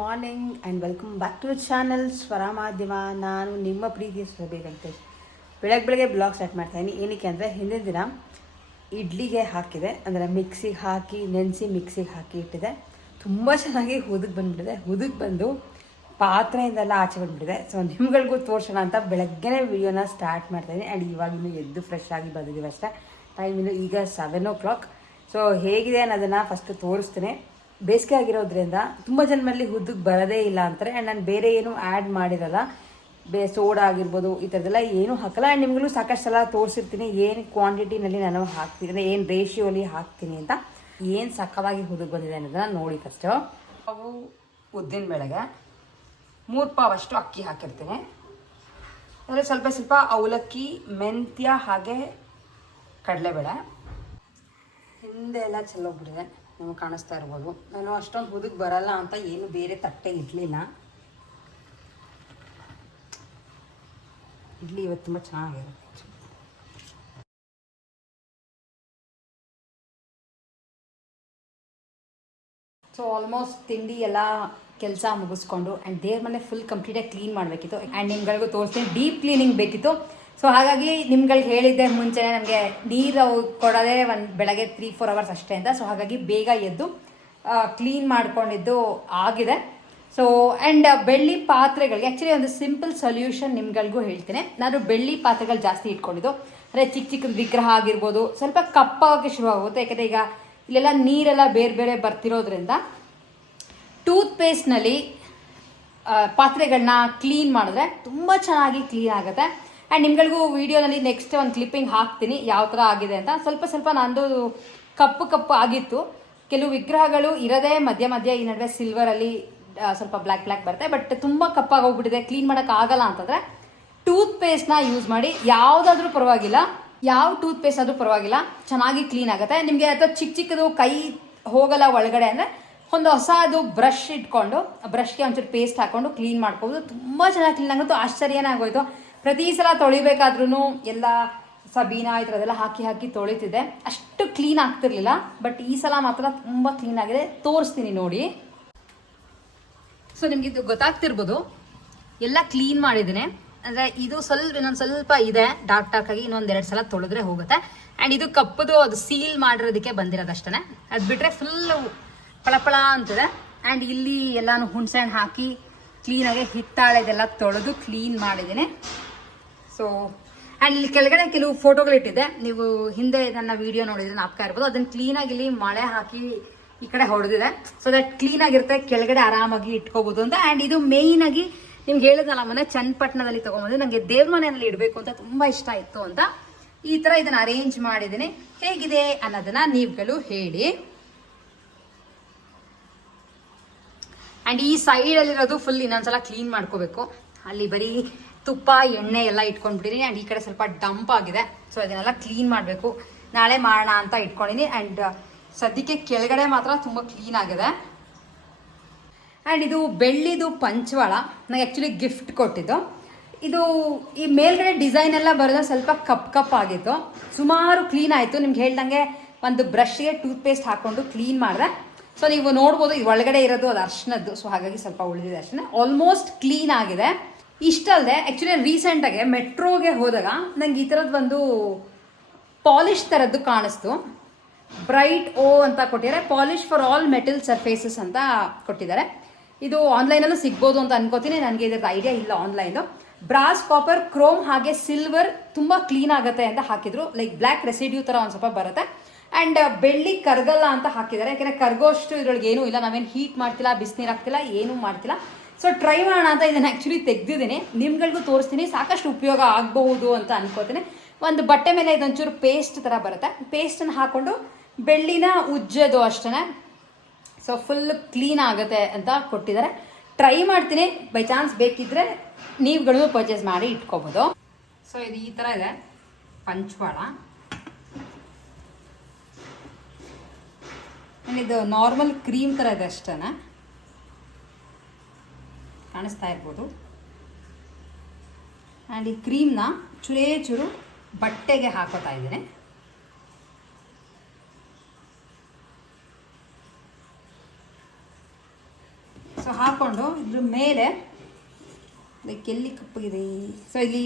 Morning and welcome back to the channel Swara Madhyama. ನಾನು ನಿಮ್ಮ ಪ್ರೀತಿಯ ಸುರಭಿ ವೆಂಕಟೇಶ್. ಬೆಳಗ್ಗೆ ಬ್ಲಾಗ್ ಸ್ಟಾರ್ಟ್ ಮಾಡ್ತಾಯಿದ್ದೀನಿ. ಏನಕ್ಕೆ ಅಂದರೆ ಹಿಂದಿನ ದಿನ ಇಡ್ಲಿಗೆ ಹಾಕಿದೆ, ಅಂದರೆ ಮಿಕ್ಸಿಗೆ ಹಾಕಿ ನೆನೆಸಿ ಮಿಕ್ಸಿಗೆ ಹಾಕಿ ಇಟ್ಟಿದೆ. ತುಂಬ ಚೆನ್ನಾಗಿ ಹುದುಗ್ ಬಂದುಬಿಟ್ಟಿದೆ. ಹುದುಗ್ ಬಂದು ಪಾತ್ರೆಯಿಂದೆಲ್ಲ ಆಚೆ ಬಂದುಬಿಟ್ಟಿದೆ. ಸೊ ನಿಮ್ಗಳಿಗೂ ತೋರಿಸೋಣ ಅಂತ ಬೆಳಗ್ಗೆ ವಿಡಿಯೋನ ಸ್ಟಾರ್ಟ್ ಮಾಡ್ತಾಯಿದ್ದೀನಿ. ಆ್ಯಂಡ್ ಇವಾಗಿನ್ನೂ ಎದ್ದು ಫ್ರೆಶ್ ಆಗಿ ಬಂದಿದ್ದೀವಿ ಅಷ್ಟೇ. ಟೈಮಿನ್ನು ಈಗ 7 o'clock. ಸೊ ಹೇಗಿದೆ ಅನ್ನೋದನ್ನು ಫಸ್ಟು ತೋರಿಸ್ತೀನಿ. ಬೇಸಿಗೆ ಆಗಿರೋದ್ರಿಂದ ತುಂಬ ಜನರಲ್ಲಿ ಹುದುಗ್ ಬರೋದೇ ಇಲ್ಲ ಅಂತಾರೆ. ಆ್ಯಂಡ್ ನಾನು ಬೇರೆ ಏನೂ ಆ್ಯಡ್ ಮಾಡಿರಲ್ಲ, ಸೋಡಾ ಆಗಿರ್ಬೋದು ಈ ಥರದ್ದೆಲ್ಲ ಏನೂ ಹಾಕಲ್ಲ. ಆ್ಯಂಡ್ ನಿಮಗೂ ಸಾಕಷ್ಟು ಸಲ ತೋರಿಸಿರ್ತೀನಿ ಏನು ಕ್ವಾಂಟಿಟಿನಲ್ಲಿ ನಾನು ಹಾಕ್ತೀನಿ, ಅಂದರೆ ಏನು ರೇಷಿಯೋಲಿ ಹಾಕ್ತೀನಿ ಅಂತ. ಏನು ಸಕ್ಕವಾಗಿ ಹುದುಗ್ ಬಂದಿದೆ ಅನ್ನೋದನ್ನು ನೋಡಿ ಫಸ್ಟು. ಅವು ಉದ್ದಿನ ಬೇಳೆಗೆ 3 ಪಾವಷ್ಟು ಅಕ್ಕಿ ಹಾಕಿರ್ತೀನಿ. ಅಂದರೆ ಸ್ವಲ್ಪ ಅವಲಕ್ಕಿ, ಮೆಂತ್ಯ ಹಾಗೆ ಕಡಲೆಬೇಳೆ. ಹಿಂದೆ ಎಲ್ಲ ಚೆಲ್ಲೋಗ್ಬಿಟ್ಟಿದೆ, ನಿಮಗೆ ಕಾಣಿಸ್ತಾ ಇರ್ಬೋದು. ನಾನು ಅಷ್ಟೊಂದು ಹುದುಗ್ ಬರಲ್ಲ ಅಂತ ಏನು ಬೇರೆ ತಟ್ಟೆ ಇಡ್ಲಿಲ್ಲ. ಇಡ್ಲಿ ಇವತ್ತು ತುಂಬ ಚೆನ್ನಾಗಿರುತ್ತೆ. ಸೊ ಆಲ್ಮೋಸ್ಟ್ ತಿಂಡಿ ಎಲ್ಲ ಕೆಲಸ ಮುಗಿಸ್ಕೊಂಡು ಆ್ಯಂಡ್ ದೇವ್ರ ಮನೆ ಫುಲ್ ಕಂಪ್ಲೀಟಾಗಿ ಕ್ಲೀನ್ ಮಾಡಬೇಕಿತ್ತು. ಆ್ಯಂಡ್ ನಿಮ್ಗಳಿಗೂ ತೋರಿಸ್ತೀನಿ, ಡೀಪ್ ಕ್ಲೀನಿಂಗ್ ಬೇಕಿತ್ತು. ಸೊ ಹಾಗಾಗಿ ನಿಮ್ಗಳಿಗೆ ಹೇಳಿದ್ದೆ ಮುಂಚೆ, ನಮಗೆ ನೀರು ಕೊಡೋದೇ ಬೆಳಗ್ಗೆ 3-4 hours ಅಷ್ಟೇ ಅಂತ. ಸೊ ಹಾಗಾಗಿ ಬೇಗ ಎದ್ದು ಕ್ಲೀನ್ ಮಾಡ್ಕೊಂಡಿದ್ದು ಆಗಿದೆ. ಸೊ ಆ್ಯಂಡ್ ಬೆಳ್ಳಿ ಪಾತ್ರೆಗಳಿಗೆ ಆ್ಯಕ್ಚುಲಿ ಒಂದು ಸಿಂಪಲ್ ಸೊಲ್ಯೂಷನ್ ನಿಮ್ಗಳಿಗೂ ಹೇಳ್ತೀನಿ. ನಾನು ಬೆಳ್ಳಿ ಪಾತ್ರೆಗಳು ಜಾಸ್ತಿ ಇಟ್ಕೊಂಡಿದ್ದು, ಅಂದರೆ ಚಿಕ್ಕ ವಿಗ್ರಹ ಆಗಿರ್ಬೋದು, ಸ್ವಲ್ಪ ಕಪ್ಪಾಗೋಕ್ಕೆ ಶುರುವಾಗುತ್ತೆ. ಯಾಕಂದರೆ ಈಗ ಇಲ್ಲೆಲ್ಲ ನೀರೆಲ್ಲ ಬೇರೆ ಬರ್ತಿರೋದ್ರಿಂದ ಟೂತ್ ಪೇಸ್ಟ್ನಲ್ಲಿ ಪಾತ್ರೆಗಳನ್ನ ಕ್ಲೀನ್ ಮಾಡಿದ್ರೆ ತುಂಬ ಚೆನ್ನಾಗಿ ಕ್ಲೀನ್ ಆಗುತ್ತೆ. ಆ್ಯಂಡ್ ನಿಮ್ಗಳಿಗೂ ವಿಡಿಯೋನಲ್ಲಿ ನೆಕ್ಸ್ಟ್ ಒಂದು ಕ್ಲಿಪ್ಪಿಂಗ್ ಹಾಕ್ತೀನಿ ಯಾವ ಥರ ಆಗಿದೆ ಅಂತ. ಸ್ವಲ್ಪ ನಂದು ಕಪ್ಪು ಆಗಿತ್ತು. ಕೆಲವು ವಿಗ್ರಹಗಳು ಇರೋದೇ ಮಧ್ಯ ಈ ನಡುವೆ ಸಿಲ್ವರಲ್ಲಿ ಸ್ವಲ್ಪ ಬ್ಲ್ಯಾಕ್ ಬರುತ್ತೆ. ಬಟ್ ತುಂಬ ಕಪ್ಪಾಗಿ ಹೋಗ್ಬಿಟ್ಟಿದೆ, ಕ್ಲೀನ್ ಮಾಡೋಕ್ಕಾಗಲ್ಲ ಅಂತಂದರೆ ಟೂತ್ ಪೇಸ್ಟ್ನ ಯೂಸ್ ಮಾಡಿ. ಯಾವುದಾದ್ರೂ ಪರವಾಗಿಲ್ಲ, ಯಾವ ಟೂತ್ ಪೇಸ್ಟ್ ಆದರೂ ಪರವಾಗಿಲ್ಲ, ಚೆನ್ನಾಗಿ ಕ್ಲೀನ್ ಆಗುತ್ತೆ. ನಿಮಗೆ ಅಥವಾ ಚಿಕ್ಕದು ಕೈ ಹೋಗಲ್ಲ ಒಳಗಡೆ ಅಂದರೆ ಒಂದು ಹೊಸದು ಬ್ರಷ್ ಇಟ್ಕೊಂಡು ಬ್ರಷ್ಗೆ ಒಂಚೂರು ಪೇಸ್ಟ್ ಹಾಕ್ಕೊಂಡು ಕ್ಲೀನ್ ಮಾಡ್ಕೋಬೋದು. ತುಂಬ ಚೆನ್ನಾಗಿ ಕ್ಲೀನ್ ಆಗುತ್ತೆ. ಆಶ್ಚರ್ಯನೇ ಆಗೋಯ್ತು. ಪ್ರತಿ ಸಲ ತೊಳಿಬೇಕಾದ್ರೂ ಎಲ್ಲ ಸಬೀನಾ ಈ ಥರದ್ದೆಲ್ಲ ಹಾಕಿ ತೊಳಿತಿದ್ದೆ, ಅಷ್ಟು ಕ್ಲೀನ್ ಆಗ್ತಿರ್ಲಿಲ್ಲ. ಬಟ್ ಈ ಸಲ ಮಾತ್ರ ತುಂಬ ಕ್ಲೀನ್ ಆಗಿದೆ. ತೋರಿಸ್ತೀನಿ ನೋಡಿ. ಸೊ ನಿಮ್ಗೆ ಇದು ಗೊತ್ತಾಗ್ತಿರ್ಬೋದು, ಎಲ್ಲ ಕ್ಲೀನ್ ಮಾಡಿದ್ದೀನಿ. ಅಂದರೆ ಇದು ಸ್ವಲ್ಪ ಇದೆ ಡಾರ್ಕ್ ಆಗಿ, ಇನ್ನೊಂದೆರಡು ಸಲ ತೊಳೆದ್ರೆ ಹೋಗುತ್ತೆ. ಆ್ಯಂಡ್ ಇದು ಕಪ್ಪದು, ಅದು ಸೀಲ್ ಮಾಡಿರೋದಕ್ಕೆ ಬಂದಿರೋದಷ್ಟೇ. ಅದು ಬಿಟ್ಟರೆ ಫುಲ್ಲು ಪಳಪಳ ಅಂತಿದೆ. ಆ್ಯಂಡ್ ಇಲ್ಲಿ ಎಲ್ಲಾನು ಹುಣಸೆಹಣ್ಣು ಹಾಕಿ ಕ್ಲೀನಾಗಿ ಹಿತ್ತಾಳೆದೆಲ್ಲ ತೊಳೆದು ಕ್ಲೀನ್ ಮಾಡಿದ್ದೀನಿ. ಸೊ ಆ್ಯಂಡ್ ಇಲ್ಲಿ ಕೆಳಗಡೆ ಕೆಲವು ಫೋಟೋಗಳಿಟ್ಟಿದೆ, ನೀವು ಹಿಂದೆ ನನ್ನ ವಿಡಿಯೋ ನೋಡಿದ್ರೆ ನಾಪ್ಕ ಇರ್ಬೋದು. ಅದನ್ನು ಕ್ಲೀನಾಗಿ ಇಲ್ಲಿ ಮಳೆ ಹಾಕಿ ಈ ಕಡೆ ಹೊಡೆದಿದೆ. ಸೊ ದಟ್ ಕ್ಲೀನಾಗಿರುತ್ತೆ, ಕೆಳಗಡೆ ಆರಾಮಾಗಿ ಇಟ್ಕೋಬೋದು ಅಂತ. ಆ್ಯಂಡ್ ಇದು ಮೇಯ್ನಾಗಿ ನಿಮ್ಗೆ ಹೇಳಿದ್ನಲ್ಲ, ಮನೆ ಚನ್ನಪಟ್ಟಣದಲ್ಲಿ ತೊಗೊಂಬಂದು ನನಗೆ ದೇವ್ರ ಮನೆಯಲ್ಲಿ ಇಡಬೇಕು ಅಂತ ತುಂಬ ಇಷ್ಟ ಇತ್ತು ಅಂತ ಈ ಥರ ಇದನ್ನು ಅರೇಂಜ್ ಮಾಡಿದ್ದೀನಿ. ಹೇಗಿದೆ ಅನ್ನೋದನ್ನ ನೀವುಗಳು ಹೇಳಿ. ಆ್ಯಂಡ್ ಈ ಸೈಡಲ್ಲಿರೋದು ಫುಲ್ ಇನ್ನೊಂದ್ಸಲ ಕ್ಲೀನ್ ಮಾಡ್ಕೋಬೇಕು. ಅಲ್ಲಿ ಬರೀ ತುಪ್ಪ ಎಣ್ಣೆ ಎಲ್ಲ ಇಟ್ಕೊಂಡ್ಬಿಟ್ಟಿನಿ. ಆ್ಯಂಡ್ ಈ ಕಡೆ ಸ್ವಲ್ಪ ಡಂಪ್ ಆಗಿದೆ. ಸೊ ಇದನ್ನೆಲ್ಲ ಕ್ಲೀನ್ ಮಾಡಬೇಕು, ನಾಳೆ ಮಾಡೋಣ ಅಂತ ಇಟ್ಕೊಂಡಿನಿ. ಆ್ಯಂಡ್ ಸದ್ಯಕ್ಕೆ ಕೆಳಗಡೆ ಮಾತ್ರ ತುಂಬ ಕ್ಲೀನ್ ಆಗಿದೆ. ಆ್ಯಂಡ್ ಇದು ಬೆಳ್ಳಿದು ಪಂಚವಾಳ ನನಗೆ ಆ್ಯಕ್ಚುಲಿ ಗಿಫ್ಟ್ ಕೊಟ್ಟಿದ್ದು. ಇದು ಈ ಮೇಲ್ಗಡೆ ಡಿಸೈನ್ ಎಲ್ಲ ಬರೋದು ಸ್ವಲ್ಪ ಕಪ್ ಆಗಿತ್ತು. ಸುಮಾರು ಕ್ಲೀನ್ ಆಯಿತು. ನಿಮ್ಗೆ ಹೇಳ್ದಂಗೆ ಒಂದು ಬ್ರಷ್ಗೆ ಟೂತ್ ಪೇಸ್ಟ್ ಹಾಕ್ಕೊಂಡು ಕ್ಲೀನ್ ಮಾಡಿದೆ. ಸೊ ನೀವು ನೋಡ್ಬೋದು, ಇದು ಒಳಗಡೆ ಇರೋದು ಅದು ಅರ್ಶನದ್ದು. ಸೊ ಹಾಗಾಗಿ ಸ್ವಲ್ಪ ಉಳಿದಿದೆ ಅಷ್ಟೇ. ಆಲ್ಮೋಸ್ಟ್ ಕ್ಲೀನ್ ಆಗಿದೆ. ಇಷ್ಟಲ್ಲದೆ ಆ್ಯಕ್ಚುಲಿ ರೀಸೆಂಟಾಗಿ ಮೆಟ್ರೋಗೆ ಹೋದಾಗ ನಂಗೆ ಈ ಥರದ್ದು ಒಂದು ಪಾಲಿಶ್ ಥರದ್ದು ಕಾಣಿಸ್ತು. ಬ್ರೈಟ್ ಓ ಅಂತ ಕೊಟ್ಟಿದ್ದಾರೆ. Polish for all metal surfaces ಅಂತ ಕೊಟ್ಟಿದ್ದಾರೆ. ಇದು ಆನ್ಲೈನಲ್ಲೂ ಸಿಗ್ಬೋದು ಅಂತ ಅನ್ಕೋತೀನಿ. ನನಗೆ ಇದ್ರದ್ದು ಐಡಿಯಾ ಇಲ್ಲ ಆನ್ಲೈನು. ಬ್ರಾಸ್, ಕಾಪರ್, ಕ್ರೋಮ್ ಹಾಗೆ ಸಿಲ್ವರ್ ತುಂಬ ಕ್ಲೀನ್ ಆಗುತ್ತೆ ಅಂತ ಹಾಕಿದ್ರು. ಲೈಕ್ ಬ್ಲ್ಯಾಕ್ ರೆಸಿಡ್ಯೂ ಥರ ಒಂದು ಸ್ವಲ್ಪ ಬರುತ್ತೆ. ಆ್ಯಂಡ್ ಬೆಳ್ಳಿ ಕರಗಲ್ಲ ಅಂತ ಹಾಕಿದ್ದಾರೆ. ಯಾಕೆಂದರೆ ಕರ್ಗೋಷ್ಟು ಇದ್ರೊಳಗೆ ಏನೂ ಇಲ್ಲ, ನಾವೇನು ಹೀಟ್ ಮಾಡ್ತಿಲ್ಲ, ಬಿಸಿನೀರು ಹಾಕ್ತಿಲ್ಲ, ಏನೂ ಮಾಡ್ತಿಲ್ಲ. ಸೊ ಟ್ರೈ ಮಾಡೋಣ ಅಂತ ಇದನ್ನು ಆ್ಯಕ್ಚುಲಿ ತೆಗೆದಿದ್ದೀನಿ. ನಿಮ್ಗಳಿಗೂ ತೋರಿಸ್ತೀನಿ, ಸಾಕಷ್ಟು ಉಪಯೋಗ ಆಗಬಹುದು ಅಂತ ಅನ್ಕೋತೀನಿ. ಒಂದು ಬಟ್ಟೆ ಮೇಲೆ ಇದೊಂಚೂರು ಪೇಸ್ಟ್ ಥರ ಬರುತ್ತೆ, ಪೇಸ್ಟನ್ನು ಹಾಕ್ಕೊಂಡು ಬೆಳ್ಳಿನ ಉಜ್ಜೋದು ಅಷ್ಟೇ. ಸೊ ಫುಲ್ ಕ್ಲೀನ್ ಆಗುತ್ತೆ ಅಂತ ಕೊಟ್ಟಿದ್ದಾರೆ. ಟ್ರೈ ಮಾಡ್ತೀನಿ, ಬೈ ಚಾನ್ಸ್ ಬೇಕಿದ್ರೆ ನೀವುಗಳು ಪರ್ಚೇಸ್ ಮಾಡಿ ಇಟ್ಕೋಬೋದು. ಸೊ ಇದು ಈ ಥರ ಇದೆ ಪಂಚವಾಳ. ಇದು ನಾರ್ಮಲ್ ಕ್ರೀಮ್ ಥರ ಇದೆ ಅಷ್ಟೇ, ಕಾಣಿಸ್ತಾ ಇರ್ಬೋದು. ಆ್ಯಂಡ್ ಈ ಕ್ರೀಮ್ನ ಚೂರು ಬಟ್ಟೆಗೆ ಹಾಕೋತಾ ಇದ್ದೀನಿ. ಸೊ ಸೊ ಹಾಕ್ಕೊಂಡು ಇದ್ರ ಮೇಲೆ ಲೈಕ್ ಎಲ್ಲಿ ಕಪ್ಪಗಿದೆ, ಸೊ ಇಲ್ಲಿ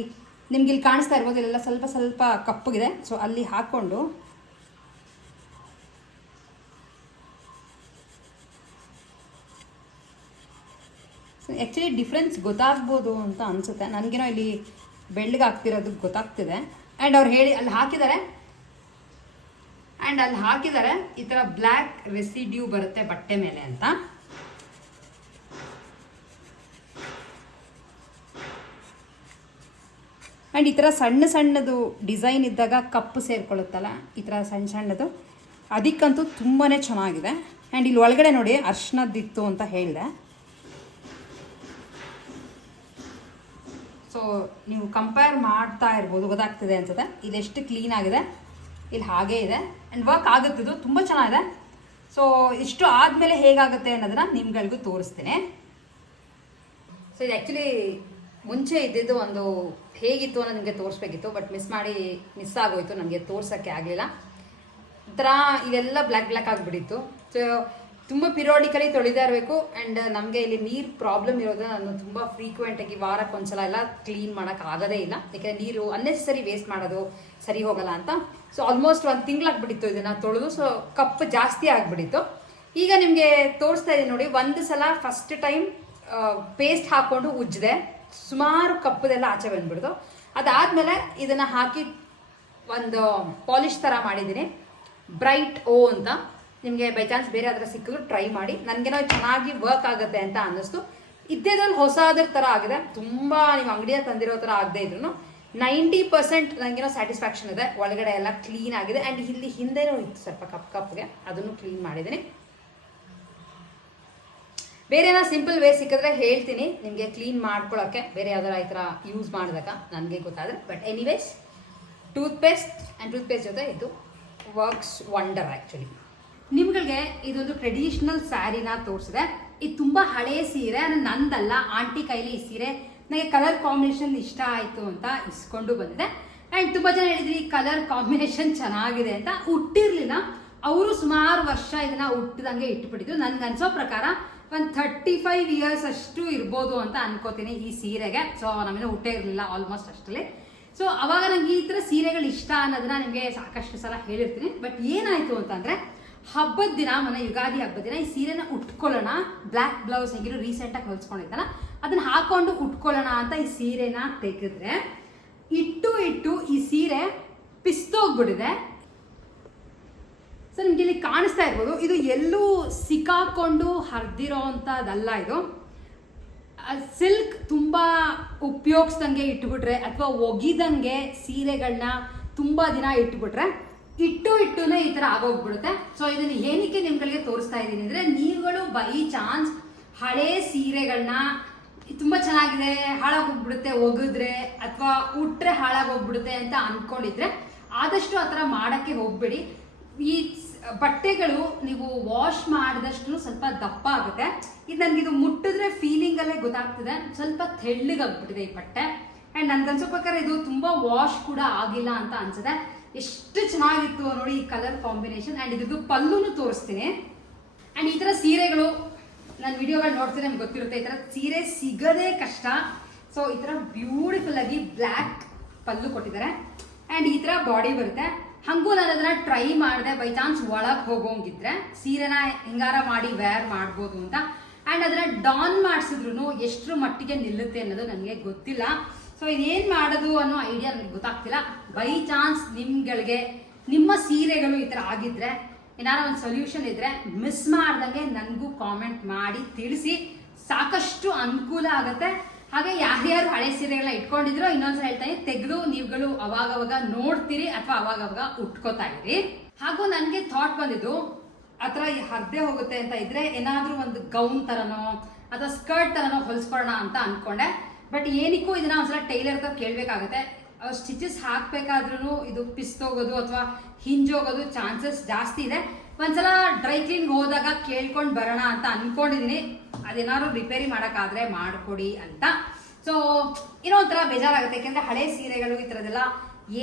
ನಿಮ್ಗೆ ಇಲ್ಲಿ ಕಾಣಿಸ್ತಾ ಇರ್ಬೋದು, ಇಲ್ಲೆಲ್ಲ ಸ್ವಲ್ಪ ಸ್ವಲ್ಪ ಕಪ್ಪಗಿದೆ. ಸೊ ಅಲ್ಲಿ ಹಾಕ್ಕೊಂಡು ಸೊ ಆ್ಯಕ್ಚುಲಿ ಡಿಫ್ರೆನ್ಸ್ ಗೊತ್ತಾಗ್ಬೋದು ಅಂತ ಅನಿಸುತ್ತೆ ನನಗೇನೋ. ಇಲ್ಲಿ ಬೆಳ್ಳಗೆ ಆಗ್ತಿರೋದು ಗೊತ್ತಾಗ್ತಿದೆ. ಆ್ಯಂಡ್ ಅವ್ರು ಹೇಳಿ ಅಲ್ಲಿ ಹಾಕಿದ್ದಾರೆ ಈ ಥರ ಬ್ಲ್ಯಾಕ್ ರೆಸಿಡ್ಯೂ ಬರುತ್ತೆ ಬಟ್ಟೆ ಮೇಲೆ ಅಂತ. ಆ್ಯಂಡ್ ಈ ಥರ ಸಣ್ಣ ಸಣ್ಣದು ಡಿಸೈನ್ ಇದ್ದಾಗ ಕಪ್ಪು ಸೇರ್ಕೊಳ್ಳುತ್ತಲ್ಲ, ಈ ಥರ ಸಣ್ಣ ಸಣ್ಣದು, ಅದಕ್ಕಂತೂ ತುಂಬಾ ಚೆನ್ನಾಗಿದೆ. ಆ್ಯಂಡ್ ಇಲ್ಲಿ ಒಳಗಡೆ ನೋಡಿ ಅರ್ಶಿನದ್ದಿತ್ತು ಅಂತ ಹೇಳಿದೆ. ಸೊ ನೀವು ಕಂಪೇರ್ ಮಾಡ್ತಾ ಇರ್ಬೋದು, ಗೊತ್ತಾಗ್ತಿದೆ ಅನ್ಸುತ್ತೆ ಇಲ್ಲಿ ಎಷ್ಟು ಕ್ಲೀನ್ ಆಗಿದೆ, ಇಲ್ಲಿ ಹಾಗೇ ಇದೆ. ಆ್ಯಂಡ್ ವರ್ಕ್ ಆಗುತ್ತಿದ್ದು ತುಂಬ ಚೆನ್ನಾಗಿದೆ. ಸೊ ಇಷ್ಟು ಆದಮೇಲೆ ಹೇಗಾಗುತ್ತೆ ಅನ್ನೋದನ್ನ ನಿಮ್ಗಳಿಗೂ ತೋರಿಸ್ತೀನಿ. ಸೊ ಇದು ಆ್ಯಕ್ಚುಲಿ ಮುಂಚೆ ಇದ್ದಿದ್ದು ಒಂದು ಹೇಗಿತ್ತು ಅನ್ನೋ ನಿಮಗೆ ತೋರಿಸ್ಬೇಕಿತ್ತು, ಬಟ್ ಮಿಸ್ ಆಗೋಯ್ತು, ನನಗೆ ತೋರ್ಸೋಕ್ಕೆ ಆಗಲಿಲ್ಲ. ಈ ಥರ ಇಲ್ಲೆಲ್ಲ ಬ್ಲ್ಯಾಕ್ ಆಗಿಬಿಟ್ಟಿತ್ತು. ಸೊ ತುಂಬ ಪಿರಿಯಾಡಿಕಲಿ ತೊಳಿತಾ ಇರಬೇಕು. ಆ್ಯಂಡ್ ನಮಗೆ ಇಲ್ಲಿ ನೀರು ಪ್ರಾಬ್ಲಮ್ ಇರೋದು, ನಾನು ತುಂಬ ಫ್ರೀಕ್ವೆಂಟಾಗಿ ವಾರಕ್ಕೊಂದ್ಸಲ ಎಲ್ಲ ಕ್ಲೀನ್ ಮಾಡೋಕ್ಕಾಗೋದೇ ಇಲ್ಲ, ಯಾಕೆಂದರೆ ನೀರು ಅನ್ನೆಸರಿ ವೇಸ್ಟ್ ಮಾಡೋದು ಸರಿ ಹೋಗಲ್ಲ ಅಂತ. ಸೊ ಆಲ್ಮೋಸ್ಟ್ 1 ತಿಂಗಳಾಗ್ಬಿಟ್ಟಿತ್ತು ಇದನ್ನು ತೊಳೆದು. ಸೊ ಕಪ್ಪು ಜಾಸ್ತಿ ಆಗಿಬಿಟ್ಟಿತ್ತು. ಈಗ ನಿಮಗೆ ತೋರಿಸ್ತಾ ಇದ್ದೀನಿ ನೋಡಿ, ಒಂದು ಸಲ ಫಸ್ಟ್ ಟೈಮ್ ಪೇಸ್ಟ್ ಹಾಕ್ಕೊಂಡು ಉಜ್ಜಿದೆ, ಸುಮಾರು ಕಪ್ಪದೆಲ್ಲ ಆಚೆ ಬಂದ್ಬಿಡ್ತು. ಅದಾದಮೇಲೆ ಇದನ್ನು ಹಾಕಿ ಒಂದು ಪಾಲಿಶ್ ಥರ ಮಾಡಿದ್ದೀನಿ, ಬ್ರೈಟ್ ಓ ಅಂತ. ನಿಮಗೆ ಬೈ ಚಾನ್ಸ್ ಬೇರೆ ಅದರ ಸಿಕ್ಕಿದ್ರು ಟ್ರೈ ಮಾಡಿ. ನನಗೇನೋ ಚೆನ್ನಾಗಿ ವರ್ಕ್ ಆಗುತ್ತೆ ಅಂತ ಅನ್ನಿಸ್ತು. ಇದ್ದೇದ್ರಲ್ಲಿ ಹೊಸದ್ರ ಥರ ಆಗಿದೆ, ತುಂಬ ನೀವು ಅಂಗಡಿಯಲ್ಲಿ ತಂದಿರೋ ಥರ ಆಗದೆ ಇದ್ರು 90% ನನಗೇನೋ ಸ್ಯಾಟಿಸ್ಫ್ಯಾಕ್ಷನ್ ಇದೆ. ಒಳಗಡೆ ಎಲ್ಲ ಕ್ಲೀನ್ ಆಗಿದೆ. ಆ್ಯಂಡ್ ಇಲ್ಲಿ ಹಿಂದೆನೂ ಇತ್ತು ಸ್ವಲ್ಪ ಕಪ್ಗೆ, ಅದನ್ನು ಕ್ಲೀನ್ ಮಾಡಿದ್ದೀನಿ. ಬೇರೆ ಏನೋ ಸಿಂಪಲ್ ವೇ ಸಿಕ್ಕಿದ್ರೆ ಹೇಳ್ತೀನಿ ನಿಮಗೆ ಕ್ಲೀನ್ ಮಾಡ್ಕೊಳ್ಳೋಕ್ಕೆ, ಬೇರೆ ಯಾವ್ದಾರ ಈ ಥರ ಯೂಸ್ ಮಾಡಿದಾಗ ನನಗೆ ಗೊತ್ತಾದರೆ. ಬಟ್ ಎನಿವೇಸ್ ಟೂತ್ಪೇಸ್ಟ್ ಜೊತೆ ಇದು ವರ್ಕ್ಸ್ ವಂಡರ್. ಆ್ಯಕ್ಚುಲಿ ನಿಮ್ಗಳಿಗೆ ಇದೊಂದು ಟ್ರೆಡಿಷ್ನಲ್ ಸ್ಯಾರಿನ ತೋರಿಸಿದೆ. ಇದು ತುಂಬ ಹಳೆಯ ಸೀರೆ, ನಂದಲ್ಲ, ಆಂಟಿ ಕೈಲಿ ಈ ಸೀರೆ ನನಗೆ ಕಲರ್ ಕಾಂಬಿನೇಷನ್ ಇಷ್ಟ ಆಯಿತು ಅಂತ ಇಸ್ಕೊಂಡು ಬಂದಿದೆ. ಆ್ಯಂಡ್ ತುಂಬ ಜನ ಹೇಳಿದ್ರಿ ಕಲರ್ ಕಾಂಬಿನೇಷನ್ ಚೆನ್ನಾಗಿದೆ ಅಂತ. ಹುಟ್ಟಿರ್ಲಿಲ್ಲ, ಅವರು ಸುಮಾರು ವರ್ಷ ಇದನ್ನ ಹುಟ್ಟಿದಂಗೆ ಇಟ್ಬಿಟ್ಟಿದ್ದು. ನನ್ಗೆ ಅನ್ಸೋ ಪ್ರಕಾರ ಒಂದು 35 ಇಯರ್ಸ್ ಅಷ್ಟು ಇರ್ಬೋದು ಅಂತ ಅನ್ಕೋತೀನಿ ಈ ಸೀರೆಗೆ. ಸೊ ನಮಗೆ ಹುಟ್ಟೇ ಇರಲಿಲ್ಲ ಆಲ್ಮೋಸ್ಟ್ ಅಷ್ಟರಲ್ಲಿ. ಸೊ ಅವಾಗ ನಂಗೆ ಈ ಥರ ಸೀರೆಗಳು ಇಷ್ಟ ಅನ್ನೋದನ್ನ ನಿಮಗೆ ಸಾಕಷ್ಟು ಸಲ ಹೇಳಿರ್ತೀನಿ. ಬಟ್ ಏನಾಯಿತು ಅಂತಂದರೆ, ಹಬ್ಬದ ದಿನ, ಯುಗಾದಿ ಹಬ್ಬದ ದಿನ ಈ ಸೀರೆನ ಉಟ್ಕೊಳ್ಳೋಣ, ಬ್ಲ್ಯಾಕ್ ಬ್ಲೌಸ್ ಹೇಗಿರೋ ರೀಸೆಂಟಾಗಿ ಹೊಲ್ಸ್ಕೊಂಡಿದ್ದಲ್ಲ, ಅದನ್ನ ಹಾಕೊಂಡು ಉಟ್ಕೊಳ್ಳೋಣ ಅಂತ ಈ ಸೀರೆನ ತೆಗೆದ್ರೆ ಇಟ್ಟು ಈ ಸೀರೆ ಪಿಸ್ತೋಗ್ಬಿಟ್ಟಿದೆ. ಸೊ ನಿಮ್ಗೆ ಇಲ್ಲಿ ಕಾಣಿಸ್ತಾ ಇರ್ಬೋದು, ಇದು ಎಲ್ಲೂ ಸಿಕ್ಕಾಕೊಂಡು ಹರಿದಿರೋ ಅಂಥದ್ದಲ್ಲ. ಇದು ಸಿಲ್ಕ್ ತುಂಬ ಉಪಯೋಗಿಸ್ದಂಗೆ ಇಟ್ಬಿಟ್ರೆ ಅಥವಾ ಒಗಿದಂಗೆ ಸೀರೆಗಳನ್ನ ತುಂಬ ದಿನ ಇಟ್ಬಿಟ್ರೆ ಇಟ್ಟುನೇ ಈ ಥರ ಆಗೋಗ್ಬಿಡುತ್ತೆ. ಸೊ ಇದನ್ನು ಏನಕ್ಕೆ ನಿಮ್ಗಳಿಗೆ ತೋರಿಸ್ತಾ ಇದ್ದೀನಿ ಅಂದರೆ, ನೀವುಗಳು ಬೈ ಚಾನ್ಸ್ ಹಳೇ ಸೀರೆಗಳನ್ನ ತುಂಬ ಚೆನ್ನಾಗಿದೆ, ಹಾಳಾಗೋಗ್ಬಿಡುತ್ತೆ ಒಗಿದ್ರೆ, ಅಥವಾ ಉಟ್ರೆ ಹಾಳಾಗೋಗ್ಬಿಡುತ್ತೆ ಅಂತ ಅಂದ್ಕೊಂಡಿದ್ರೆ ಆದಷ್ಟು ಆ ಥರ ಮಾಡೋಕ್ಕೆ ಹೋಗ್ಬೇಡಿ. ಈ ಬಟ್ಟೆಗಳು ನೀವು ವಾಶ್ ಮಾಡಿದಷ್ಟು ಸ್ವಲ್ಪ ದಪ್ಪ ಆಗುತ್ತೆ. ಇದು ನನಗಿದು ಮುಟ್ಟಿದ್ರೆ ಫೀಲಿಂಗಲ್ಲೇ ಗೊತ್ತಾಗ್ತಿದೆ, ಸ್ವಲ್ಪ ತೆಳ್ಳಗಾಗ್ಬಿಟ್ಟಿದೆ ಈ ಬಟ್ಟೆ. ಆ್ಯಂಡ್ ನನ್ಗನ್ಸೋ ಪ್ರಕಾರ ಇದು ತುಂಬ ವಾಶ್ ಕೂಡ ಆಗಿಲ್ಲ ಅಂತ ಅನ್ಸುತ್ತೆ. ಎಷ್ಟು ಚೆನ್ನಾಗಿತ್ತು ನೋಡಿ ಈ ಕಲರ್ ಕಾಂಬಿನೇಷನ್. ಆ್ಯಂಡ್ ಇದ್ರದ್ದು ಪಲ್ಲುನು ತೋರಿಸ್ತೀನಿ. ಆ್ಯಂಡ್ ಈ ಥರ ಸೀರೆಗಳು ನಾನು ವಿಡಿಯೋಗಳು ನೋಡ್ತೀನಿ, ನಮ್ಗೆ ಗೊತ್ತಿರುತ್ತೆ, ಈ ಥರ ಸೀರೆ ಸಿಗೋದೇ ಕಷ್ಟ. ಸೊ ಈ ಥರ ಬ್ಯೂಟಿಫುಲ್ ಆಗಿ ಬ್ಲ್ಯಾಕ್ ಪಲ್ಲು ಕೊಟ್ಟಿದ್ದಾರೆ. ಆ್ಯಂಡ್ ಈ ಥರ ಬಾಡಿ ಬರುತ್ತೆ. ಹಾಗೂ ನಾನು ಅದನ್ನ ಟ್ರೈ ಮಾಡಿದೆ, ಬೈ ಚಾನ್ಸ್ ಒಳಗೆ ಹೋಗೋಂಗಿದ್ರೆ ಸೀರೆನ ಹಿಂಗಾರ ಮಾಡಿ ವೇರ್ ಮಾಡ್ಬೋದು ಅಂತ. ಆ್ಯಂಡ್ ಅದನ್ನ ಡಾನ್ ಮಾಡಿಸಿದ್ರು ಎಷ್ಟರ ಮಟ್ಟಿಗೆ ನಿಲ್ಲುತ್ತೆ ಅನ್ನೋದು ನನಗೆ ಗೊತ್ತಿಲ್ಲ. ಸೊ ಇದೇನು ಮಾಡೋದು ಅನ್ನೋ ಐಡಿಯಾ ನನಗೆ ಗೊತ್ತಾಗ್ತಿಲ್ಲ. ಬೈ ಚಾನ್ಸ್ ನಿಮ್ಗಳಿಗೆ ನಿಮ್ಮ ಸೀರೆಗಳು ಈ ಥರ ಆಗಿದ್ರೆ, ಏನಾರ ಒಂದು ಸೊಲ್ಯೂಷನ್ ಇದ್ರೆ ಮಿಸ್ ಮಾಡ್ದಂಗೆ ನನಗೂ ಕಾಮೆಂಟ್ ಮಾಡಿ ತಿಳಿಸಿ, ಸಾಕಷ್ಟು ಅನುಕೂಲ ಆಗುತ್ತೆ. ಹಾಗೆ ಯಾರ್ಯಾರು ಹಳೆ ಸೀರೆಗಳನ್ನ ಇಟ್ಕೊಂಡಿದ್ರು ಇನ್ನೊಂದ್ಸಲ ಹೇಳ್ತಾನೆ, ತೆಗೆದು ನೀವುಗಳು ಅವಾಗವಾಗ ನೋಡ್ತೀರಿ ಅಥವಾ ಅವಾಗವಾಗ ಉಟ್ಕೋತಾ ಇರಿ. ಹಾಗೂ ನನಗೆ ಥಾಟ್ ಬಂದಿದ್ದು, ಆ ಥರ ಹರ್ದೆ ಹೋಗುತ್ತೆ ಅಂತ ಇದ್ರೆ ಏನಾದರೂ ಒಂದು ಗೌನ್ ಥರನೋ ಅಥವಾ ಸ್ಕರ್ಟ್ ಥರನೋ ಹೊಲಿಸ್ಕೊಳ್ಳೋಣ ಅಂತ ಅನ್ಕೊಂಡೆ. ಬಟ್ ಏನಕ್ಕೂ ಇದನ್ನ ಒಂದ್ಸಲ ಟೈಲರ್ ಹತ್ರ ಕೇಳಬೇಕಾಗುತ್ತೆ. ಸ್ಟಿಚಸ್ ಹಾಕ್ಬೇಕಾದ್ರೂ ಇದು ಪಿಸ್ತೋಗೋದು ಅಥವಾ ಹಿಂಜೋಗೋದು ಚಾನ್ಸಸ್ ಜಾಸ್ತಿ ಇದೆ. ಒಂದ್ಸಲ ಡ್ರೈ ಕ್ಲೀನ್ಗೆ ಹೋದಾಗ ಕೇಳ್ಕೊಂಡು ಬರೋಣ ಅಂತ ಅನ್ಕೊಂಡಿದ್ದೀನಿ. ಅದೇನಾದ್ರು ರಿಪೇರಿ ಮಾಡೋಕ್ಕಾದ್ರೆ ಮಾಡಿಕೊಡಿ ಅಂತ. ಸೊ ಏನೋ ಒಂಥರ ಬೇಜಾರಾಗುತ್ತೆ, ಯಾಕೆಂದರೆ ಹಳೆ ಸೀರೆಗಳು ಈ ಥರದ್ದೆಲ್ಲ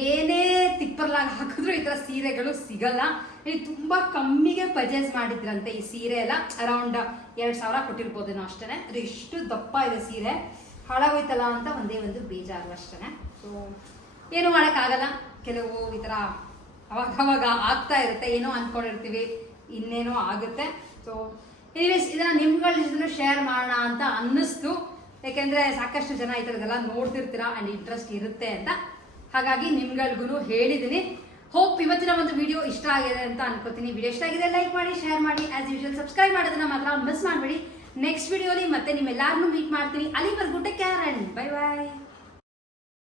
ಏನೇ ತಿಪ್ಪರ್ಲಾಗ ಹಾಕಿದ್ರು ಈ ಥರ ಸೀರೆಗಳು ಸಿಗಲ್ಲ. ಇಲ್ಲಿ ತುಂಬ ಕಮ್ಮಿಗೆ ಪರ್ಚೇಸ್ ಮಾಡಿದ್ರಂತೆ ಈ ಸೀರೆ ಎಲ್ಲ. ಅರೌಂಡ್ 2,000 ಕೊಟ್ಟಿರ್ಬೋದೇನೋ ಅಷ್ಟೇ. ಅದು ಎಷ್ಟು ದಪ್ಪ ಇದೆ ಸೀರೆ, ಹಾಳಾಗೋಯ್ತಲ್ಲ ಅಂತ ಒಂದೇ ಒಂದು ಬೇಜಾರು ಅಷ್ಟೇ. ಸೊ ಏನು ಮಾಡೋಕ್ಕಾಗಲ್ಲ, ಕೆಲವು ಈ ಥರ ಅವಾಗ ಆಗ್ತಾ ಇರುತ್ತೆ. ಏನೋ ಅಂದ್ಕೊಂಡಿರ್ತೀವಿ, ಇನ್ನೇನೋ ಆಗುತ್ತೆ. ಸೊ ಎನಿವೇಸ್ ಇದನ್ನು ನಿಮ್ಗಳ ಜೊತೆ ಶೇರ್ ಮಾಡೋಣ ಅಂತ ಅನ್ನಿಸ್ತು. ಯಾಕೆಂದರೆ ಸಾಕಷ್ಟು ಜನ ಈ ಥರದ್ದೆಲ್ಲ ನೋಡ್ತಿರ್ತೀರಾ ಆ್ಯಂಡ್ ಇಂಟ್ರೆಸ್ಟ್ ಇರುತ್ತೆ ಅಂತ. ಹಾಗಾಗಿ ನಿಮ್ಗಳಿಗೂ ಹೇಳಿದ್ದೀನಿ. ಹೋಪ್ ಇವತ್ತಿನ ಒಂದು ವಿಡಿಯೋ ಇಷ್ಟ ಆಗಿದೆ ಅಂತ ಅನ್ಕೋತೀನಿ. ವಿಡಿಯೋ ಇಷ್ಟ ಆಗಿದೆ ಲೈಕ್ ಮಾಡಿ, ಶೇರ್ ಮಾಡಿ, ಆಸ್ ಯೂಶುವಲ್ ಸಬ್ಸ್ಕ್ರೈಬ್ ಮಾಡೋದನ್ನ ಮಾತ್ರ ಮಿಸ್ ಮಾಡಬೇಡಿ. ನೆಕ್ಸ್ಟ್ ವಿಡಿಯೋಲಿ ಮತ್ತೆ ನಿಮ್ಮೆಲ್ಲರನ್ನೂ ಮೀಟ್ ಮಾಡ್ತೀನಿ. ಅಲ್ಲಿವರೆಗೂ take care and bye bye.